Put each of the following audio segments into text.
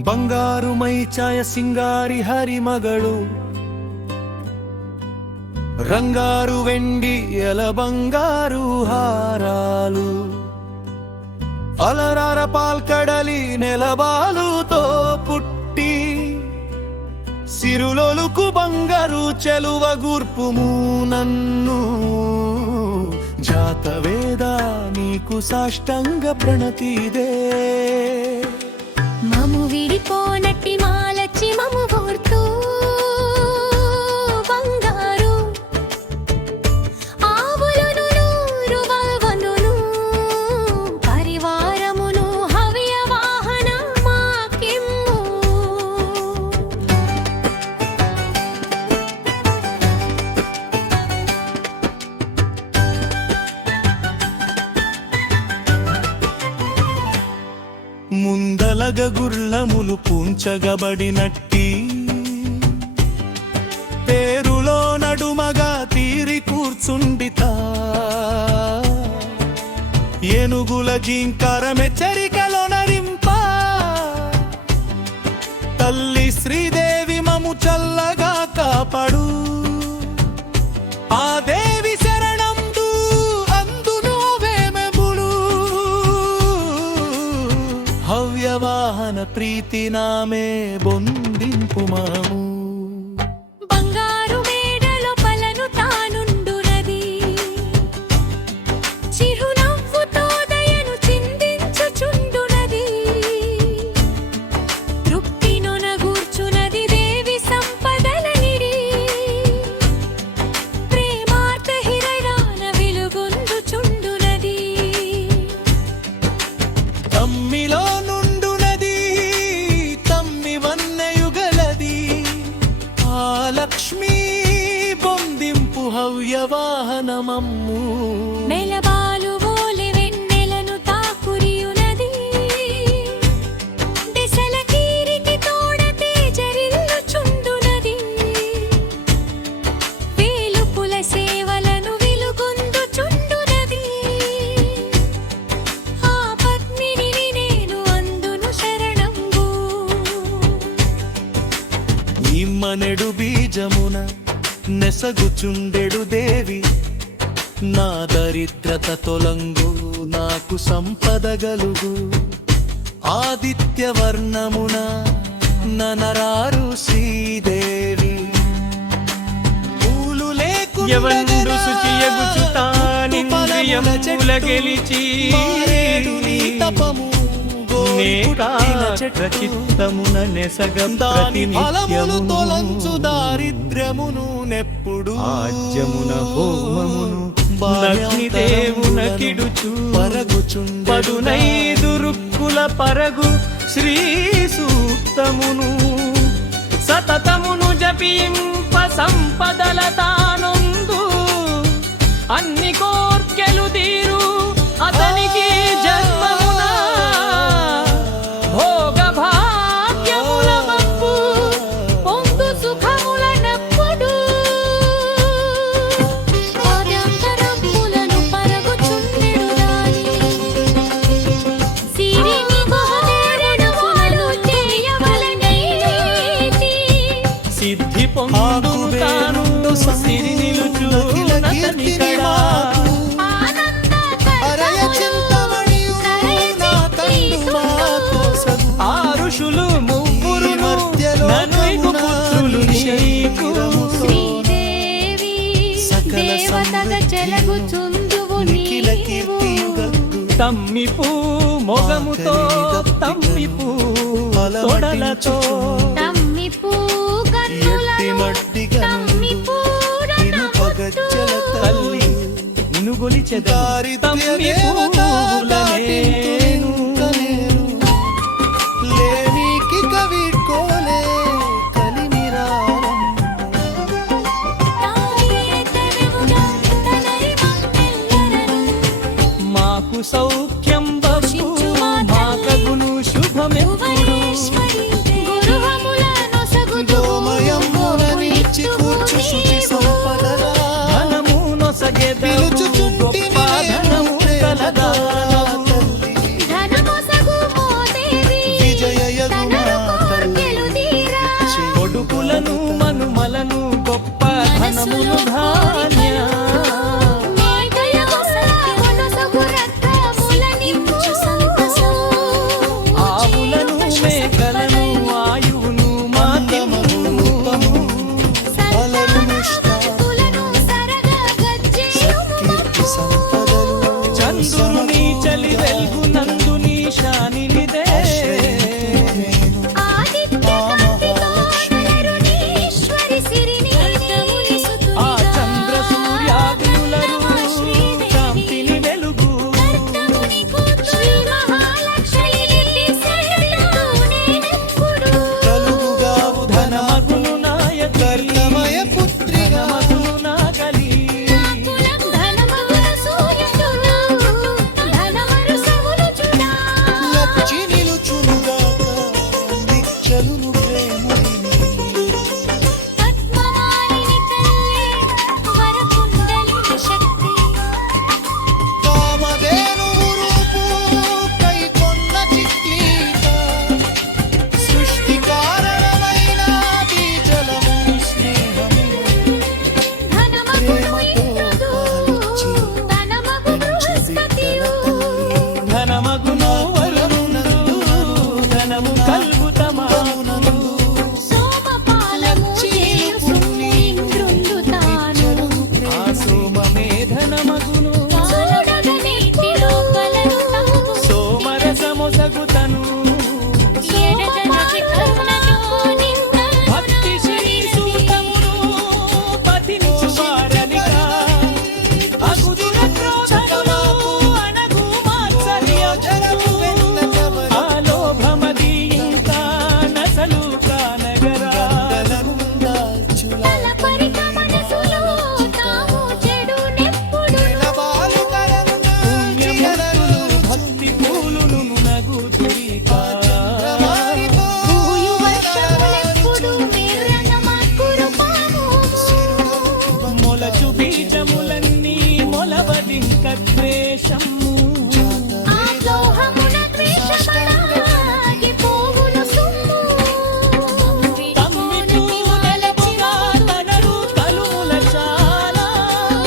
ಬಂಗಾರು ಮೈ ಛಾಯ ಸಿಂಗಾರಿ ಹರಿ ಮಗಳು రంగారు వెండి ఎల బంగారు హారాలు అలరార పాల్కడలి నెలబాలుతో పుట్టి సిరులొలుకు బంగారు చెలువ గుర్పుము నన్ను జాతవేద నీకు సాష్టంగ ప్రణతిదే మము విడిపోనట్టి మాలచ్చి మము కోర్తూ ముందలగ గుర్లములు పూంచగబడినట్టి పేరులో నడుమగా తీరి కూర్చుండితా ఏనుగుల జింకరమెచ్చరికలో నరింప తల్లి శ్రీదేవి మము చల్లగా కాపాడు ఆ దేవి శరణందు అందును వేమెబుడు హవ్యవాహన ప్రీతి నామే బొందింపు మాము లక్ష్మీ బొందింపు హవ్యవాహనమమ్ము నెలబాలు బోలె వెన్నెలను తాకురియునది దశల కీరికి తోడ తేజరిల్లుచుండునది వేలుపుల సేవలను విలుగొందుచుండునది ఆ పద్మిని నేను అందును శరణంబు ఇమ్మనెడు బీజమున నెసగుచుండెడు దేవి నా దరిద్రత తొలంగు నాకు సంపదగలుగు ఆదిత్య వర్ణమున ననరారు శ్రీదేవి పూలు లేకుండా గెలిచి తపము చిత్తమున నెసగమును తొలంచు దారిద్ర్యమును నెప్పుడు ఆజ్యమున హోమమును లక్ష్మీదేవున కిడుచు పరగుచుండు పదునైదు రుక్కుల పరగు శ్రీ సూక్తమును సతతమును జపింప సంపదల తానొందు అన్ని కోర్కెలు తీరు అతనికి జన్మమున భోగ భాగ్యముల మప్పు పొందు సుఖముల నెప్పుడు ఆద్యంతరములను పరగుచుండెడు దాని సిరిని బహుదేరణములు చేయవలనైతి సిద్ధి పొందు తాను సిరి నిలుచు నతనికడా ఆ ఋషులు ముగ్గురును నలుగు పుత్రులు నీకు శ్రీదేవి దేవతగ చెలగుచుందువు నీవు తమ్మిపూ మొగముతో తమ్మిపూ తొడలతో తమ్మిపూ గన్నులను తమ్మిపూ తల్లి నిన్ను గొలిచెదరు తమ్మి పూలనేను లేనికి కవిడ్కోలే కలిమిరారం మాకు సౌఖ్యం బహు మాకగును శుభమెప్పుడు గోమయముననిచ్చి కూర్చు శుచి సంపదగా ధనము నొసగెదవు గొప్ప ధనము కలదా ధనమొసగు మోదేవి విజయ యగునా ద్వేషము ఆ ద్రోహమున ద్వేషమలాగి పోవును సొమ్ము. తమ్మినూనెలముగా తనరు కలుముల చాలా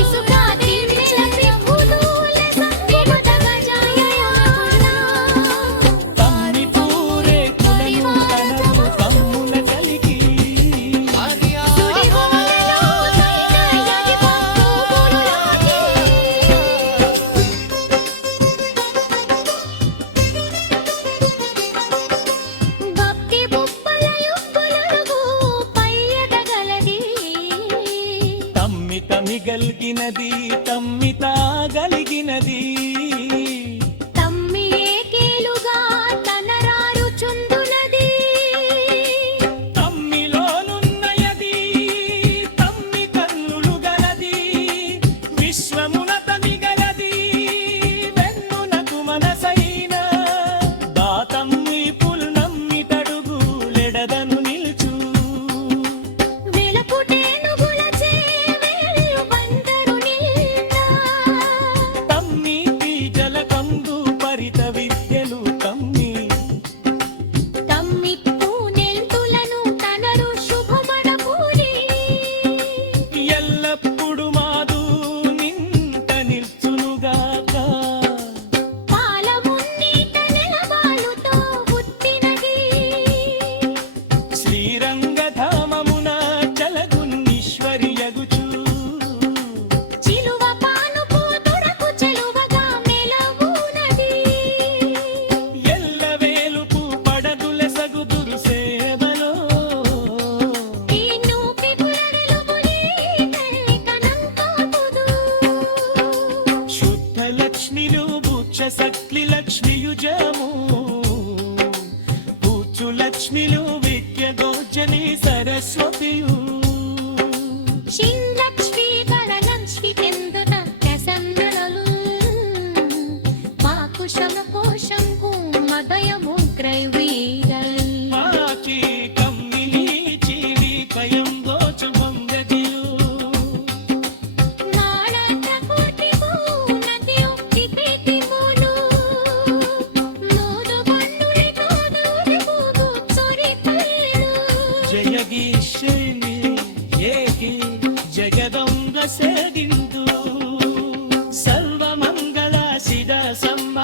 ఇసుక తిన్నెల త్రిప్పులూల సంధిమతగ జాయయానా. తమ్మి పూరే కులను తనరు కమ్ముల కలిగి సుడివానలో తైనయగి పంపుములాగి. భక్తి బొప్పల యుక్కులకు పయ్యదగలది. తమ్మిత మిగల్గినది తమ్మిత గలిగినది తమ్మి ఏకేలుగా తనరారు చుందునది. తమ్మిలోనున్నయది తమ్మి కన్నులు గలది విశ్వమున తమిగలది వెన్నునకు మనసైన దాతమ్మి పుల్నమ్మి తడుగులెడదను నిల్చు వెలపుటేనుగులచే వేళ్ళు బందరు నిన్నా. తమ్మి జల కందు పరిత విద్యలు తమ్మి తమ్మి పూనెల్తులను తనరు శుభమడపూరి. ఎల్లప్పుడు మాదు నింట నిల్చునుగాక పాలమున్నీట నెలవాలుతో పుట్టినది. శ్రీరంగధామమున చలగున్నీశ్వరి యగుచు చిలువ పానుపు దొరకు చెలువగా మెలవునది. ఎల్లవేలుపు పడదుల సగుదురు సేవలో ఈ నూపి గులడలు బులి తల్లి కనంకాపుదు. శుద్ధ లక్ష్మిలు బుచ్చ సక్లి లక్ష్మియుజము బుచ్చు లక్ష్మిలు విద్య గోజని సరస్వతియు శింలక్ష్మి కళలక్ష్మి కెందున ప్రసన్ననలు. మాకు శమకోశం కుమదయము గ్రైవీరల్. పాచి కమ్మిని చీవి పయం దోచు బొంగదియు నాడట కోటికు నది ఒక్కి పేటి మోను. మోదు బండులి తోదూరి పోగు చొరితేను. జయగీశ్వరి ఏకి జగదంగ సేదిందు సర్వమంగళ సిద సమ్మ